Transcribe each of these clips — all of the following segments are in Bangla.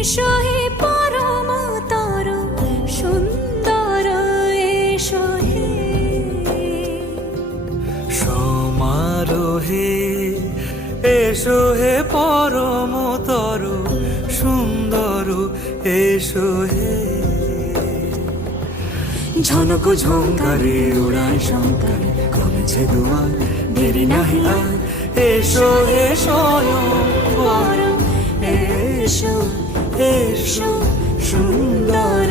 এসো হে পরমতর সুন্দর এসো হে সমারোহে এসো হে পরমতর সুন্দর এসো হে ঝনক ঝঙ্কারে উড়ায় শঙ্কার কমেছে দুয়ার দেরি নাহি আর এসো হে স্বয়ং বর এসো এসো সুন্দর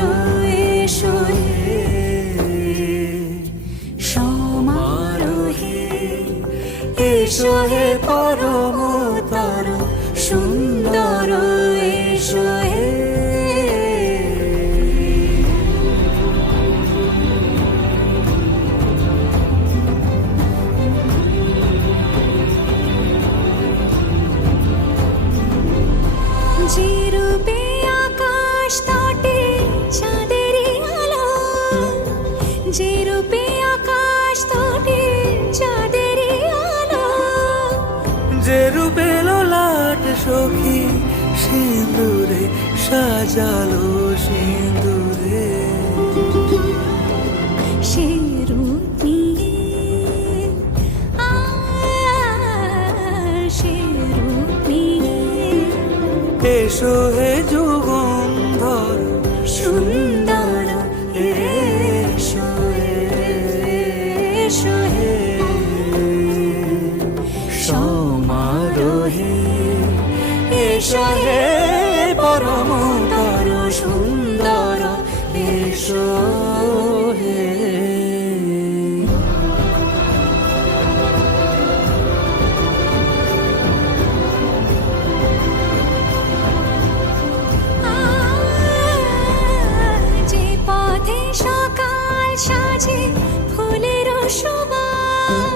এসো হে সমারোহে এসো হে পরমতর সুন্দর এসো হে যে রূপে আকাশ তটে চাঁদেরই আলো যে রূপে আকাশ তটে চাঁদেরই আলো যে রূপে ললাট সখী সিঁদুরে সাজালো সিঁদুরে সে রূপ নিয়ে সে রূপ নিয়ে এসো হে যুগন্ধর সুন্দর এসো এসো হে সমারোহে এসো হে পরমতর সুন্দর এসো হে যে পথে সকাল সাজে ফুলের সুবাস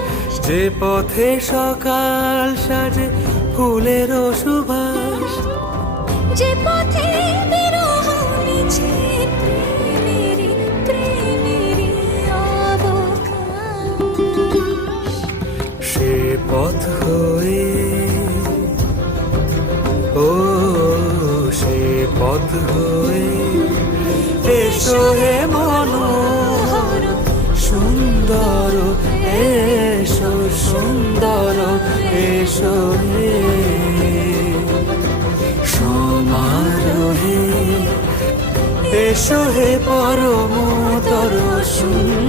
যে পথে সকাল সাজে ফুলের সুবাস যে পথে বিরহ মিছে প্রেমেরই প্রেমেরই অবকাশ সে পথ হয়ে ও সে পথ হয়ে এসো হে মনোহর সুন্দর এসো সুন্দর এসো হে সমারোহে এসো হে পরমতর সুন্দর